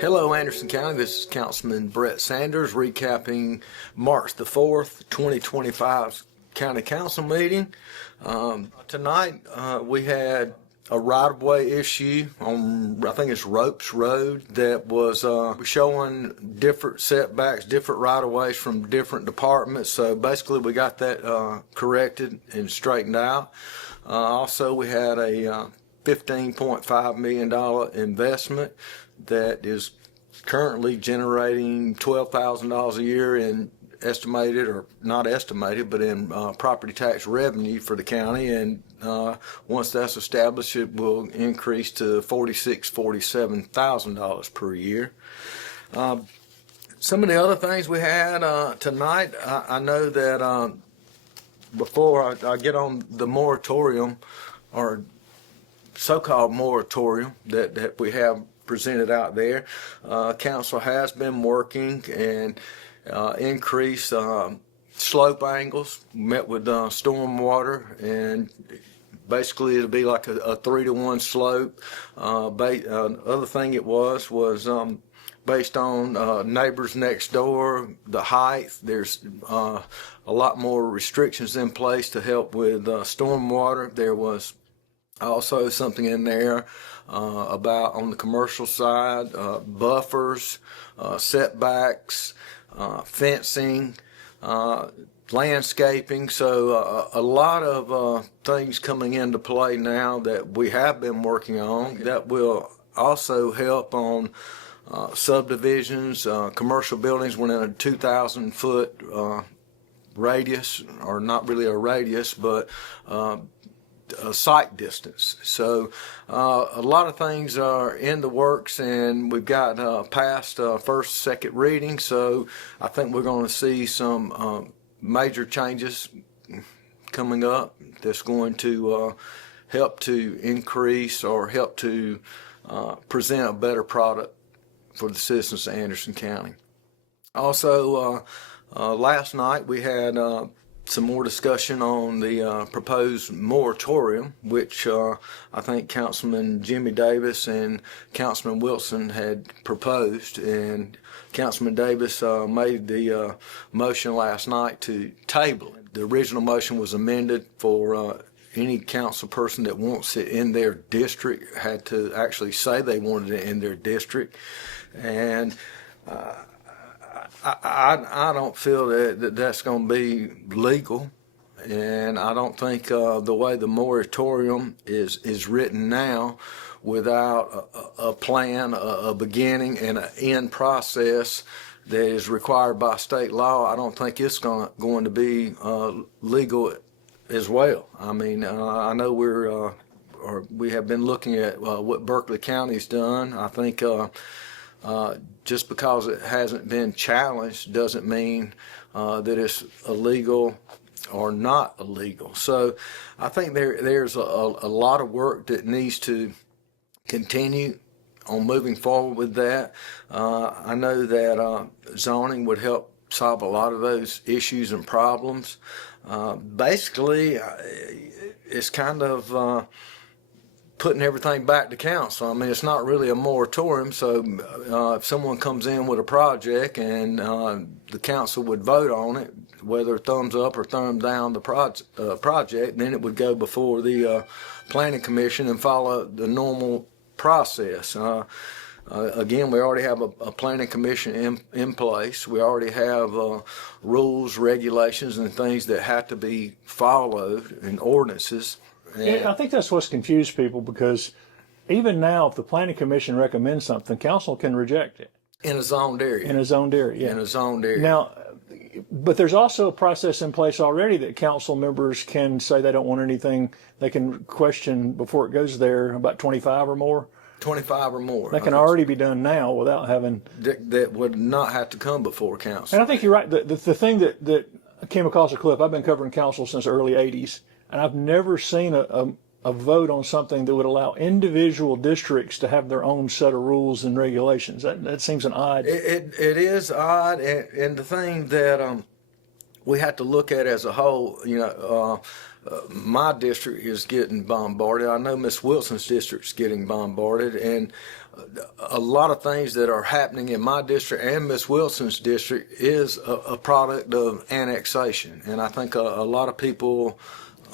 Hello, Anderson County. This is Councilman Brett Sanders recapping March the 4th, 2025 County Council meeting. Tonight we had a right-of-way issue on, I think it's Ropes Road, that was showing different setbacks, different right-of-ways from different departments. So basically we got that corrected and straightened out. Also, we had a $15.5 million investment that is currently generating $12,000 a year in estimated, or not estimated, but in property tax revenue for the county. And once that's established, it will increase to $47,000 per year. Some of the other things we had tonight, I know that before I get on the moratorium, or so-called moratorium that we have presented out there, council has been working and increased slope angles. Met with Stormwater, and basically it'll be like a 3-to-1 slope. Other thing it was based on neighbors next door, the height. There's a lot more restrictions in place to help with stormwater. There was also something in there about, on the commercial side, buffers, setbacks, fencing, landscaping. So a lot of things coming into play now that we have been working on that will also help on subdivisions, commercial buildings within a 2,000-foot radius, or not really a radius, but a sight distance. So a lot of things are in the works, and we've got past first, second reading. So I think we're going to see some major changes coming up that's going to help to increase or help to present a better product for the citizens of Anderson County. Also, last night we had some more discussion on the proposed moratorium, which I think Councilman Jimmy Davis and Councilman Wilson had proposed. And Councilman Davis made the motion last night to table it. The original motion was amended for any council person that wants it in their district had to actually say they wanted it in their district. And I don't feel that that's going to be legal, and I don't think the way the moratorium is written now, without a plan, a beginning and an end process that is required by state law, I don't think it's going to be legal as well. I mean, I know we have been looking at what Berkeley County's done. I think just because it hasn't been challenged doesn't mean that it's illegal or not illegal. So I think there's a lot of work that needs to continue on moving forward with that. I know that zoning would help solve a lot of those issues and problems. Basically, it's kind of putting everything back to council. I mean, it's not really a moratorium, so if someone comes in with a project and the council would vote on it, whether thumbs up or thumb down the project, then it would go before the planning commission and follow the normal process. Again, we already have a planning commission in place. We already have rules, regulations, and things that have to be followed, and ordinances. I think that's what's confused people, because even now, if the planning commission recommends something, council can reject it. In a zoned area. In a zoned area, yeah. In a zoned area. Now, but there's also a process in place already that council members can say they don't want anything. They can question before it goes there about 25 or more. 25 or more. That can already be done now without having... That would not have to come before council. And I think you're right. The thing that came across a clip, I've been covering council since the early 80s, and I've never seen a vote on something that would allow individual districts to have their own set of rules and regulations. That seems an odd... It is odd, and the thing that we have to look at it as a whole. My district is getting bombarded. I know Miss Wilson's district's getting bombarded, and a lot of things that are happening in my district and Miss Wilson's district is a product of annexation. And I think a lot of people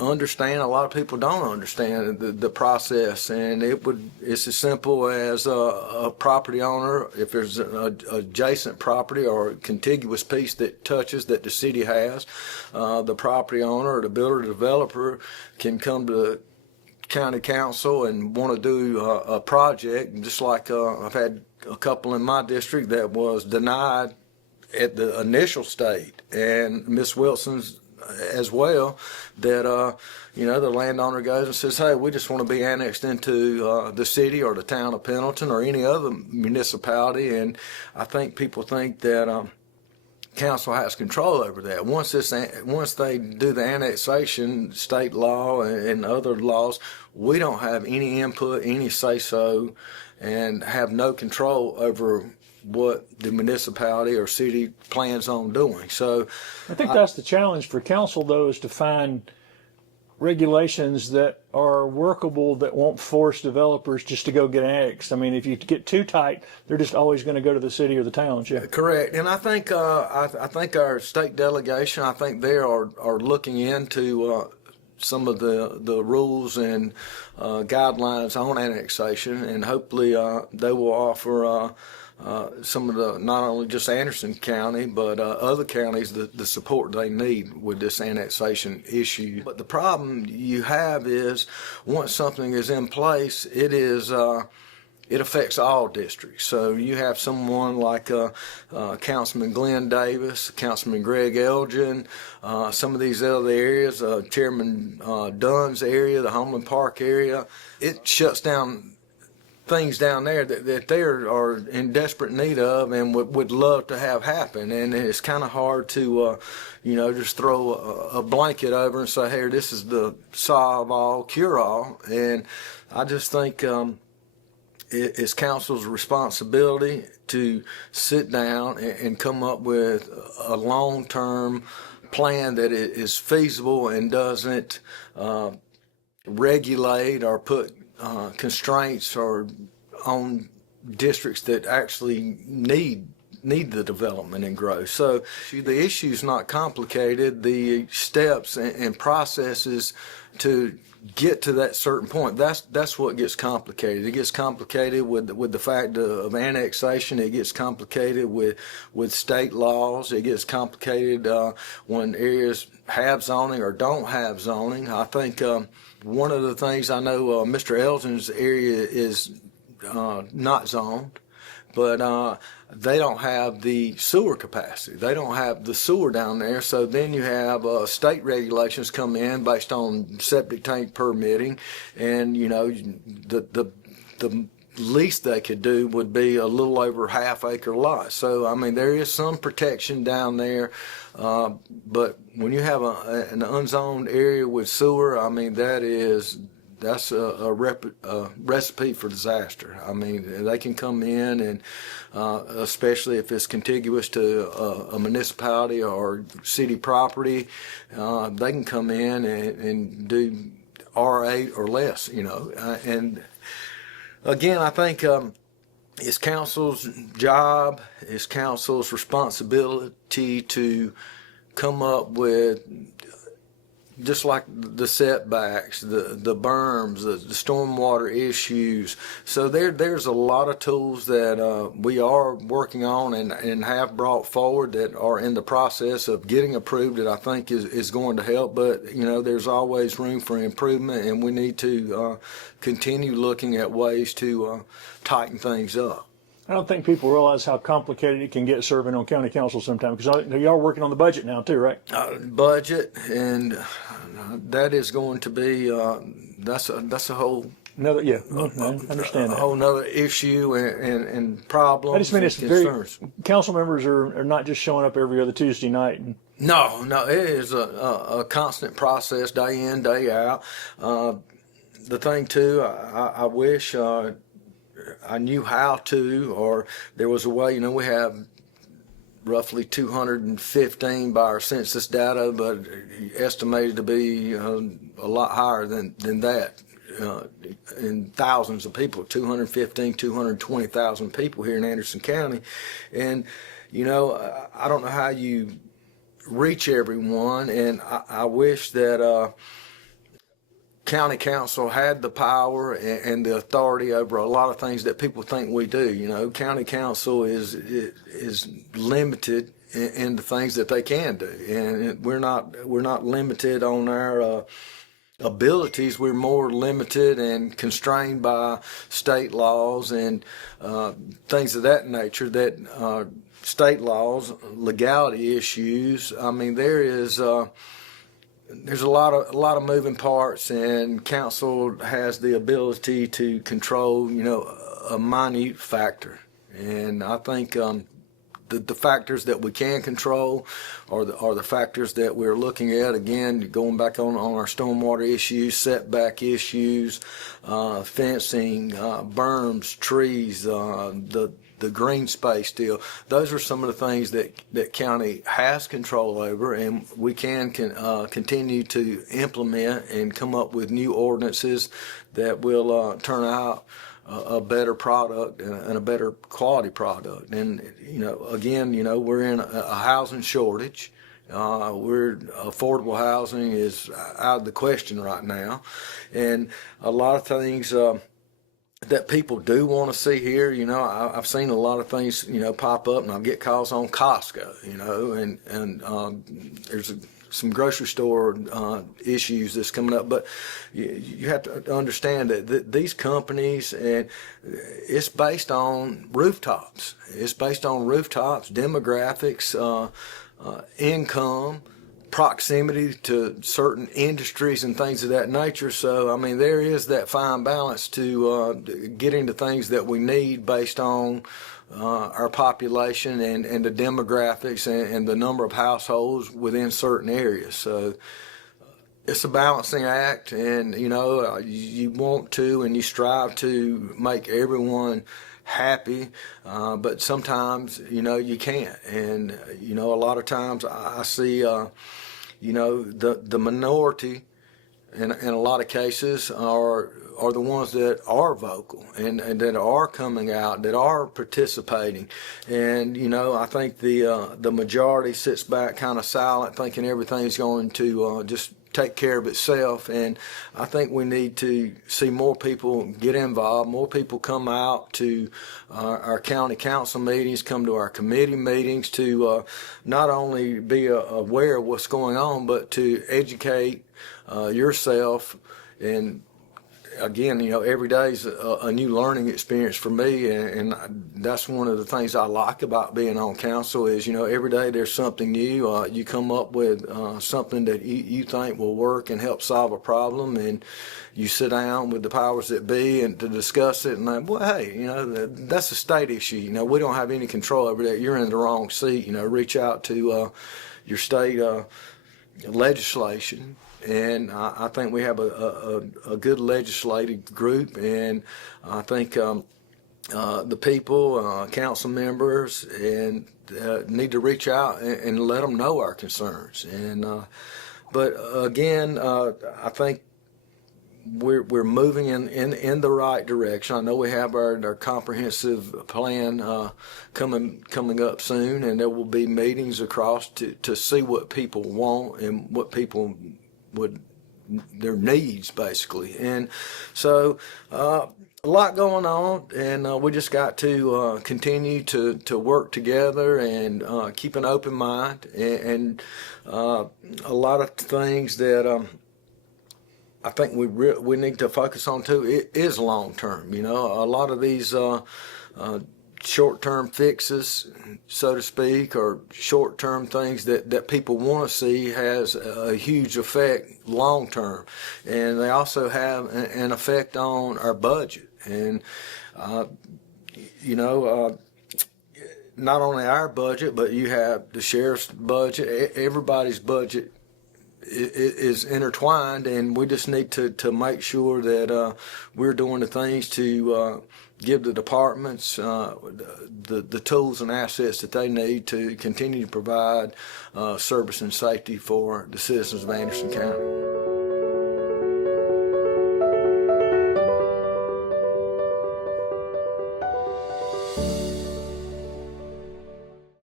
understand, a lot of people don't understand the process, and it's as simple as a property owner, if there's an adjacent property or a contiguous piece that touches that the city has, the property owner or the builder developer can come to county council and want to do a project, just like I've had a couple in my district that was denied at the initial state, and Miss Wilson's as well, that the landowner goes and says, hey, we just want to be annexed into the city or the town of Pendleton or any other municipality. And I think people think that council has control over that. Once they do the annexation, state law and other laws, we don't have any input, any say-so, and have no control over what the municipality or city plans on doing. So I think that's the challenge for council, though, is to find regulations that are workable, that won't force developers just to go get annexed. I mean, if you get too tight, they're just always going to go to the city or the towns. Yeah, correct. And I think I think our state delegation, I think they are looking into some of the rules and guidelines on annexation, and hopefully they will offer some of the, not only just Anderson County, but other counties, the support they need with this annexation issue. But the problem you have is once something is in place, it affects all districts. So you have someone like Councilman Glenn Davis, Councilman Greg Elgin, some of these other areas, Chairman Dunn's area, the Homeland Park area. It shuts down things down there that they are in desperate need of and would love to have happen. And it's kind of hard to, just throw a blanket over and say, hey, this is the solve all, cure all. And I just think it's council's responsibility to sit down and come up with a long-term plan that is feasible and doesn't regulate or put constraints or on districts that actually need the development and growth. So the issue is not complicated. The steps and processes to get to that certain point, that's what gets complicated. It gets complicated with the fact of annexation. It gets complicated with state laws. It gets complicated when areas have zoning or don't have zoning. I think one of the things I know, Mr. Elgin's area is not zoned, but they don't have the sewer capacity. They don't have the sewer down there. So then you have state regulations come in based on septic tank permitting, and the least they could do would be a little over half-acre lot. So I mean, there is some protection down there, but when you have an unzoned area with sewer, I mean that's a recipe for disaster. I mean, they can come in and especially if it's contiguous to a municipality or city property, they can come in and do R8 or less, and again, I think it's council's job, it's council's responsibility to come up with, just like the setbacks, the berms, the stormwater issues. So there's a lot of tools that we are working on and have brought forward that are in the process of getting approved that I think is going to help. But, there's always room for improvement, and we need to continue looking at ways to tighten things up. I don't think people realize how complicated it can get serving on county council sometimes, because you are working on the budget now too, right? Budget, and that is going to be that's a whole another I understand a that. whole nother issue and problems. I just mean it's concerns. Council members are not just showing up every other Tuesday night. No, it is a constant process, day in, day out. The thing too, I wish I knew how to, or there was a way. We have roughly 215 by our census data, but estimated to be a lot higher than that. And thousands of people, 215, 220,000 people here in Anderson County. And, I don't know how you reach everyone, and I wish that county council had the power and the authority over a lot of things that people think we do. County council is limited in the things that they can do, and we're not limited on our abilities. We're more limited and constrained by state laws and things of that nature. That state laws, legality issues. I mean, there's a lot of moving parts, and council has the ability to control, a minute factor. And I think the factors that we can control are the factors that we're looking at. Again, going back on our stormwater issues, setback issues, fencing, berms, trees, the green space deal. Those are some of the things that county has control over, and we can continue to implement and come up with new ordinances that will turn out a better product and a better quality product. And again, we're in a housing shortage. Affordable housing is out of the question right now, and a lot of things that people do want to see here. I've seen a lot of things pop up, and I'll get calls on Costco, and there's some grocery store issues that's coming up. But you have to understand that these companies, and it's based on rooftops. It's based on rooftops, demographics, income, proximity to certain industries and things of that nature. So, I mean, there is that fine balance to getting the things that we need based on our population and the demographics and the number of households within certain areas. So it's a balancing act, and you want to and you strive to make everyone happy, but sometimes you can't. And a lot of times I see the minority in a lot of cases are the ones that are vocal and that are coming out, that are participating. And I think the majority sits back kind of silent, thinking everything's going to just take care of itself. And I think we need to see more people get involved, more people come out to our county council meetings, come to our committee meetings, to not only be aware of what's going on, but to educate yourself. And again, every day is a new learning experience for me, and that's one of the things I like about being on council is, every day there's something new. You come up with something that you think will work and help solve a problem, and you sit down with the powers that be and to discuss it, and hey, that's a state issue. We don't have any control over that. You're in the wrong seat. Reach out to your state legislation. And I think we have a good legislative group, and I think the people, council members, and need to reach out and let them know our concerns. And but again, I think we're moving in the right direction. I know we have our comprehensive plan coming up soon, and there will be meetings across to see what people want and what people their needs, basically. And so a lot going on, and we just got to continue to work together and keep an open mind, and a lot of things that I think we need to focus on too. It is long term. A lot of these short-term fixes, so to speak, or short-term things that people want to see has a huge effect long-term. And they also have an effect on our budget. And, not only our budget, but you have the sheriff's budget. Everybody's budget is intertwined, and we just need to make sure that we're doing the things to give the departments the tools and assets that they need to continue to provide service and safety for the citizens of Anderson County.